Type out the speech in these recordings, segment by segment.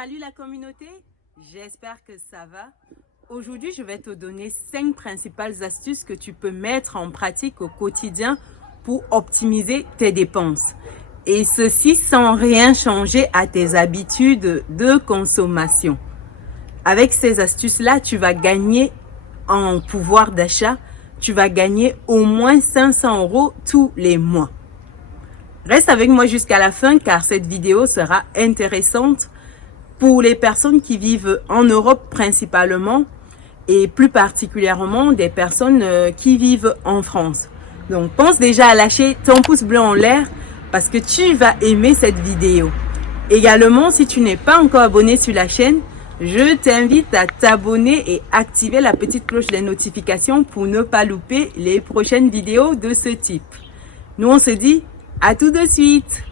Salut la communauté, j'espère que ça va. Aujourd'hui, je vais te donner 5 principales astuces que tu peux mettre en pratique au quotidien pour optimiser tes dépenses. Et ceci sans rien changer à tes habitudes de consommation. Avec ces astuces-là, tu vas gagner en pouvoir d'achat. Tu vas gagner au moins 500 € tous les mois. Reste avec moi jusqu'à la fin car cette vidéo sera intéressante pour les personnes qui vivent en Europe principalement et plus particulièrement des personnes qui vivent en France. Donc pense déjà à lâcher ton pouce bleu en l'air parce que tu vas aimer cette vidéo. Également, si tu n'es pas encore abonné sur la chaîne, je t'invite à t'abonner et activer la petite cloche des notifications pour ne pas louper les prochaines vidéos de ce type. Nous on se dit à tout de suite.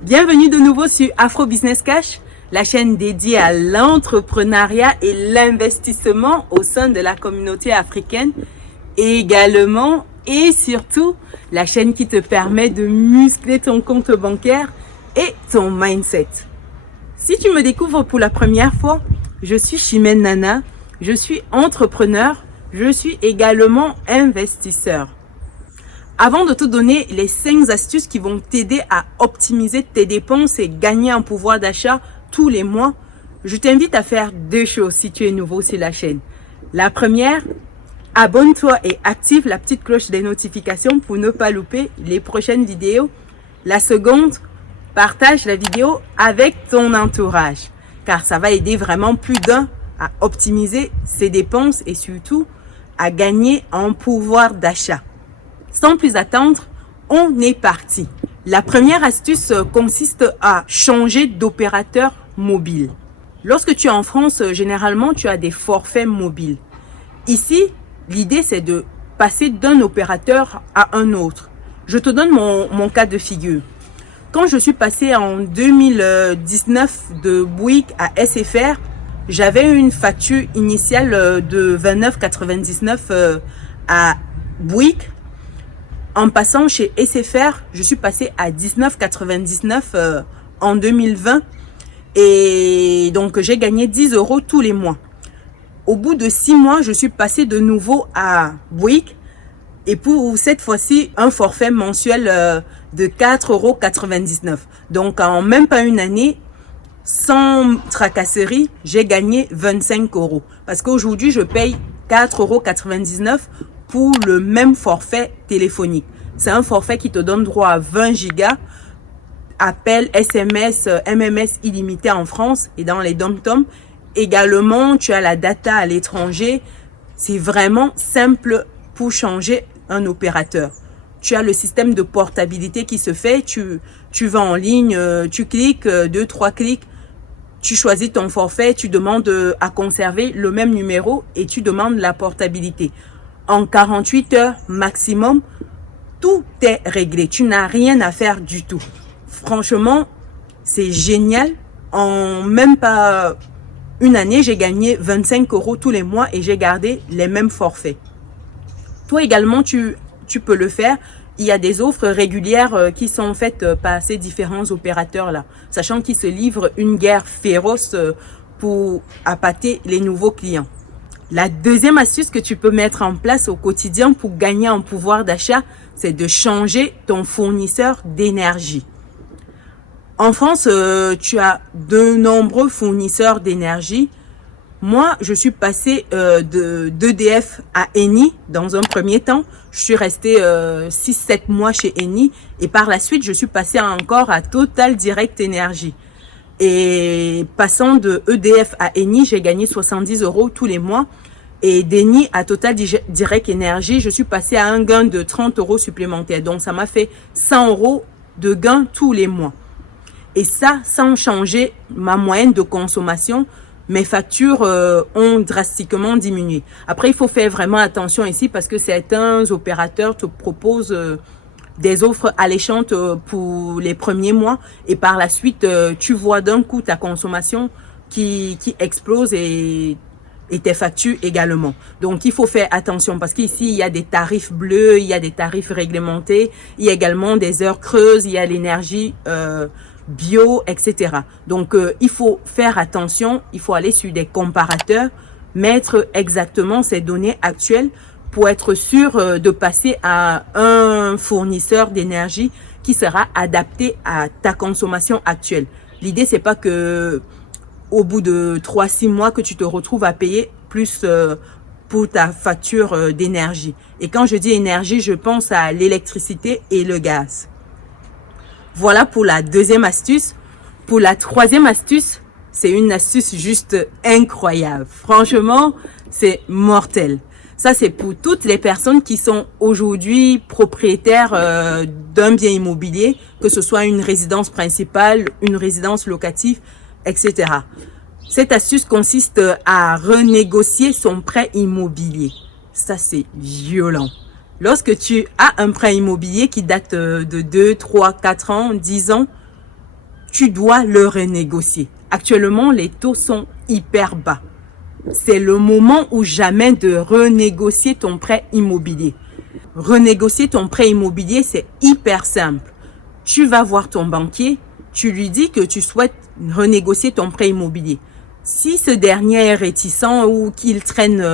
Bienvenue de nouveau sur Afro Business Cash, la chaîne dédiée à l'entrepreneuriat et l'investissement au sein de la communauté africaine. Et également et surtout, la chaîne qui te permet de muscler ton compte bancaire et ton mindset. Si tu me découvres pour la première fois, je suis Chimène Nana, je suis entrepreneur, je suis également investisseur. Avant de te donner les 5 astuces qui vont t'aider à optimiser tes dépenses et gagner en pouvoir d'achat tous les mois, je t'invite à faire 2 choses si tu es nouveau sur la chaîne. La première, abonne-toi et active la petite cloche des notifications pour ne pas louper les prochaines vidéos. La seconde, partage la vidéo avec ton entourage car ça va aider vraiment plus d'un à optimiser ses dépenses et surtout à gagner en pouvoir d'achat. Sans plus attendre, on est parti. La première astuce consiste à changer d'opérateur mobile. Lorsque tu es en France, généralement, tu as des forfaits mobiles. Ici, l'idée, c'est de passer d'un opérateur à un autre. Je te donne mon cas de figure. Quand je suis passée en 2019 de Bouygues à SFR, j'avais une facture initiale de 29,99 à Bouygues. En passant chez SFR, je suis passée à 19,99 en 2020 et donc j'ai gagné 10 € tous les mois. Au bout de 6 mois, je suis passée de nouveau à Bouygues et pour cette fois-ci, un forfait mensuel de 4,99 €. Donc en même pas une année, sans tracasserie, j'ai gagné 25 € parce qu'aujourd'hui, je paye 4,99 € pour le même forfait téléphonique. C'est un forfait qui te donne droit à 20 gigas, appels, SMS, MMS illimité en France et dans les dom-toms. Également, tu as la data à l'étranger. C'est vraiment simple pour changer un opérateur. Tu as le système de portabilité qui se fait. Tu vas en ligne, tu cliques, 2-3 clics. Tu choisis ton forfait, tu demandes à conserver le même numéro et tu demandes la portabilité. En 48 heures maximum, tout est réglé. Tu n'as rien à faire du tout. Franchement, c'est génial. En même pas une année, j'ai gagné 25 € tous les mois et j'ai gardé les mêmes forfaits. Toi également, tu peux le faire. Il y a des offres régulières qui sont faites par ces différents opérateurs-là, sachant qu'ils se livrent une guerre féroce pour appâter les nouveaux clients. La deuxième astuce que tu peux mettre en place au quotidien pour gagner en pouvoir d'achat, c'est de changer ton fournisseur d'énergie. En France, tu as de nombreux fournisseurs d'énergie. Moi, je suis passée d'EDF à Eni dans un premier temps. Je suis restée 6-7 mois chez Eni et par la suite, je suis passée encore à Total Direct Énergie. Et passant de EDF à Eni, j'ai gagné 70 € tous les mois. Et d'Eni à Total Direct Énergie, je suis passée à un gain de 30 € supplémentaires. Donc, ça m'a fait 100 € de gain tous les mois. Et ça, sans changer ma moyenne de consommation, mes factures ont drastiquement diminué. Après, il faut faire vraiment attention ici parce que certains opérateurs te proposent des offres alléchantes pour les premiers mois et par la suite, tu vois d'un coup ta consommation qui explose et et tes factures également. Donc, il faut faire attention parce qu'ici, il y a des tarifs bleus, il y a des tarifs réglementés, il y a également des heures creuses, il y a l'énergie bio, etc. Donc, il faut faire attention, il faut aller sur des comparateurs, mettre exactement ces données actuelles pour être sûr de passer à un fournisseur d'énergie qui sera adapté à ta consommation actuelle. L'idée, c'est pas que au bout de 3-6 mois que tu te retrouves à payer plus pour ta facture d'énergie. Et quand je dis énergie, je pense à l'électricité et le gaz. Voilà pour la deuxième astuce. Pour la troisième astuce, c'est une astuce juste incroyable. Franchement, c'est mortel. Ça, c'est pour toutes les personnes qui sont aujourd'hui propriétaires d'un bien immobilier, que ce soit une résidence principale, une résidence locative, etc. Cette astuce consiste à renégocier son prêt immobilier. Ça, c'est violent. Lorsque tu as un prêt immobilier qui date de 2, 3, 4 ans, 10 ans, tu dois le renégocier. Actuellement, les taux sont hyper bas. C'est le moment ou jamais de renégocier ton prêt immobilier. Renégocier ton prêt immobilier, c'est hyper simple. Tu vas voir ton banquier, tu lui dis que tu souhaites renégocier ton prêt immobilier. Si ce dernier est réticent ou qu'il traîne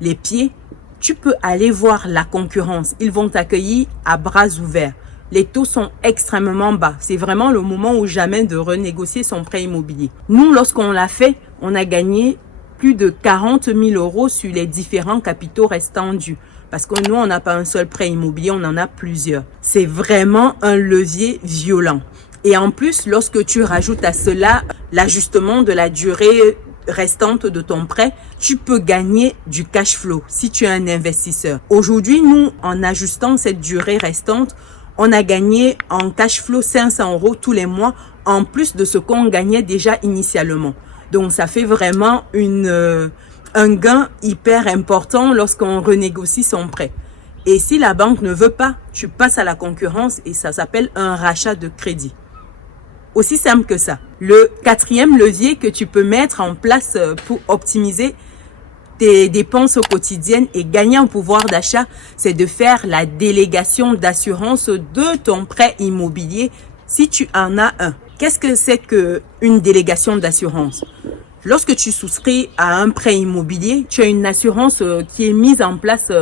les pieds, tu peux aller voir la concurrence. Ils vont t'accueillir à bras ouverts. Les taux sont extrêmement bas. C'est vraiment le moment ou jamais de renégocier son prêt immobilier. Nous, lorsqu'on l'a fait, on a gagné plus de 40 000 € sur les différents capitaux restants dus. Parce que nous, on n'a pas un seul prêt immobilier, on en a plusieurs. C'est vraiment un levier violent. Et en plus, lorsque tu rajoutes à cela l'ajustement de la durée restante de ton prêt, tu peux gagner du cash flow si tu es un investisseur. Aujourd'hui, nous, en ajustant cette durée restante, on a gagné en cash flow 500 € tous les mois, en plus de ce qu'on gagnait déjà initialement. Donc, ça fait vraiment un gain hyper important lorsqu'on renégocie son prêt. Et si la banque ne veut pas, tu passes à la concurrence et ça s'appelle un rachat de crédit. Aussi simple que ça. Le quatrième levier que tu peux mettre en place pour optimiser tes dépenses quotidiennes et gagner en pouvoir d'achat, c'est de faire la délégation d'assurance de ton prêt immobilier si tu en as un. Qu'est-ce que c'est qu'une délégation d'assurance? Lorsque tu souscris à un prêt immobilier, tu as une assurance qui est mise en place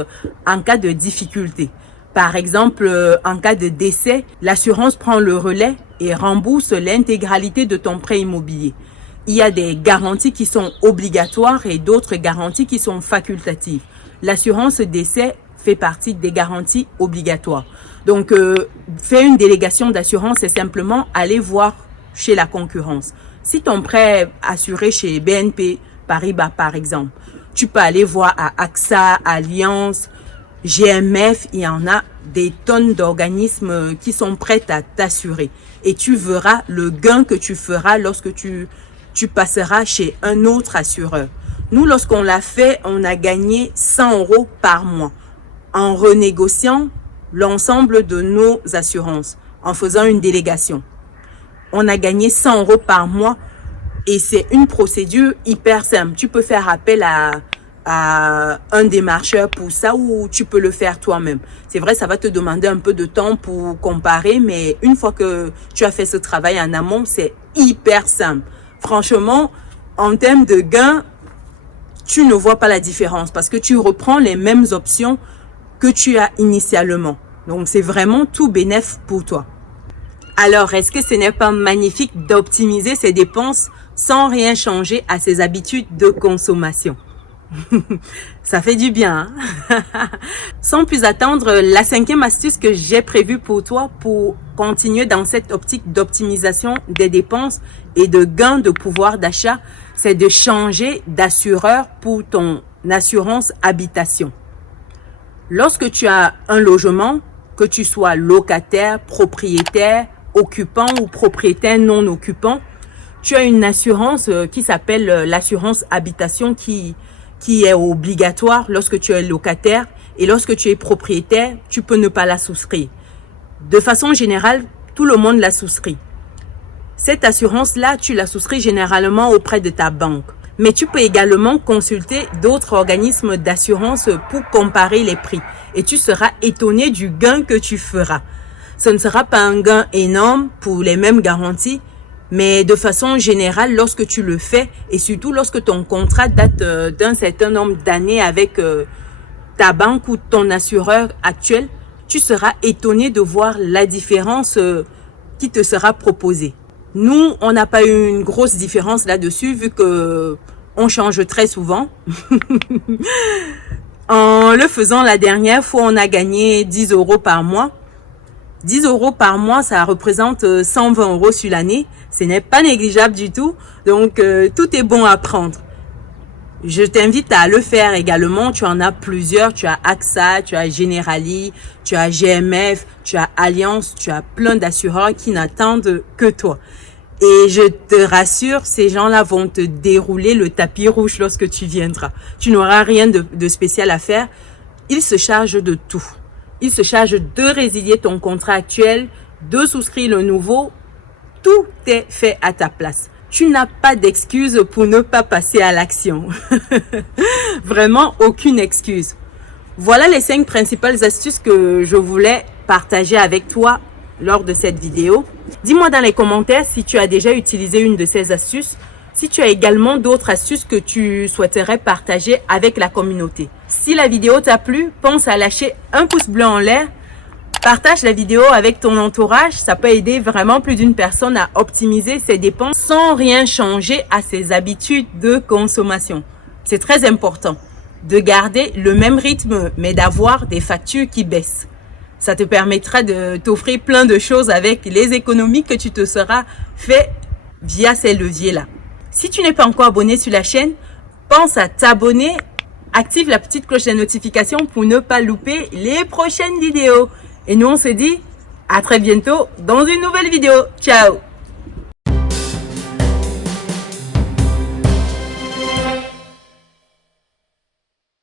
en cas de difficulté. Par exemple, en cas de décès, l'assurance prend le relais et rembourse l'intégralité de ton prêt immobilier. Il y a des garanties qui sont obligatoires et d'autres garanties qui sont facultatives. L'assurance décès fait partie des garanties obligatoires. Donc, faire une délégation d'assurance, c'est simplement aller voir chez la concurrence. Si ton prêt est assuré chez BNP Paribas, par exemple, tu peux aller voir à AXA, Allianz, GMF, il y en a des tonnes d'organismes qui sont prêts à t'assurer. Et tu verras le gain que tu feras lorsque tu passeras chez un autre assureur. Nous, lorsqu'on l'a fait, on a gagné 100 € par mois en renégociant l'ensemble de nos assurances, en faisant une délégation. On a gagné 100 € par mois et c'est une procédure hyper simple. Tu peux faire appel à un démarcheur pour ça ou tu peux le faire toi-même. C'est vrai, ça va te demander un peu de temps pour comparer, mais une fois que tu as fait ce travail en amont, c'est hyper simple. Franchement, en termes de gains, tu ne vois pas la différence parce que tu reprends les mêmes options que tu as initialement. Donc, c'est vraiment tout bénéf pour toi. Alors, est-ce que ce n'est pas magnifique d'optimiser ses dépenses sans rien changer à ses habitudes de consommation? Ça fait du bien, hein? Sans plus attendre, la cinquième astuce que j'ai prévue pour toi pour continuer dans cette optique d'optimisation des dépenses et de gain de pouvoir d'achat, c'est de changer d'assureur pour ton assurance habitation. Lorsque tu as un logement, que tu sois locataire, propriétaire, occupant ou propriétaire non occupant, tu as une assurance qui s'appelle l'assurance habitation qui est obligatoire lorsque tu es locataire et lorsque tu es propriétaire, tu peux ne pas la souscrire. De façon générale, tout le monde la souscrit. Cette assurance-là, tu la souscris généralement auprès de ta banque. Mais tu peux également consulter d'autres organismes d'assurance pour comparer les prix. Et tu seras étonné du gain que tu feras. Ce ne sera pas un gain énorme pour les mêmes garanties, mais de façon générale, lorsque tu le fais, et surtout lorsque ton contrat date d'un certain nombre d'années avec ta banque ou ton assureur actuel, tu seras étonné de voir la différence qui te sera proposée. Nous, on n'a pas eu une grosse différence là-dessus vu que on change très souvent. En le faisant la dernière fois, on a gagné 10 € par mois. 10 € par mois, ça représente 120 € sur l'année. Ce n'est pas négligeable du tout. Donc, tout est bon à prendre. Je t'invite à le faire également. Tu en as plusieurs. Tu as AXA, tu as Generali, tu as GMF, tu as Allianz, tu as plein d'assureurs qui n'attendent que toi. Et je te rassure, ces gens-là vont te dérouler le tapis rouge lorsque tu viendras. Tu n'auras rien de spécial à faire. Ils se chargent de tout. Ils se chargent de résilier ton contrat actuel, de souscrire le nouveau. Tout est fait à ta place. Tu n'as pas d'excuse pour ne pas passer à l'action. Vraiment, aucune excuse. Voilà les 5 principales astuces que je voulais partager avec toi lors de cette vidéo. Dis-moi dans les commentaires si tu as déjà utilisé une de ces astuces. Si tu as également d'autres astuces que tu souhaiterais partager avec la communauté. Si la vidéo t'a plu, pense à lâcher un pouce bleu en l'air. Partage la vidéo avec ton entourage, ça peut aider vraiment plus d'une personne à optimiser ses dépenses sans rien changer à ses habitudes de consommation. C'est très important de garder le même rythme, mais d'avoir des factures qui baissent. Ça te permettra de t'offrir plein de choses avec les économies que tu te seras fait via ces leviers-là. Si tu n'es pas encore abonné sur la chaîne, pense à t'abonner, active la petite cloche de notification pour ne pas louper les prochaines vidéos. Et nous, on se dit à très bientôt dans une nouvelle vidéo. Ciao!